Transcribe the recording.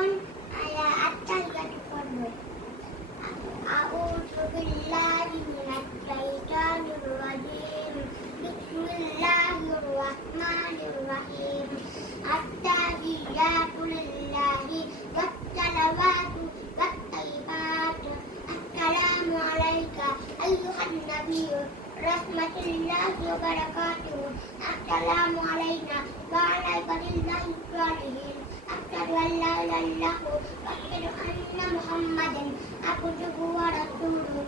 এখন আত্মাহিয়াত করব। আউযু বিল্লাহি মিনাশ শাইতানির রাজিম। বিসমিল্লাহির রাহমানির রাহিম। আত্তাহিয়াতু লিল্লাহি ওয়াস-সালাওয়াতু ওয়াত-তাইয়্যিবাতু। আসসালামু আলাইকা আইয়ুহান নাবিয়্যু রাহমাতুল্লাহি ওয়া বারাকাতুহু। আসসালামু আলাইনা ওয়া আলা ইবাদিল্লাহিস সালিহিন। আশহাদু আল লা ইলাহা ইল্লাল্লাহু ওয়া আশহাদু আন্না মুহাম্মাদান আবদুহু ওয়া রাসূলুহু।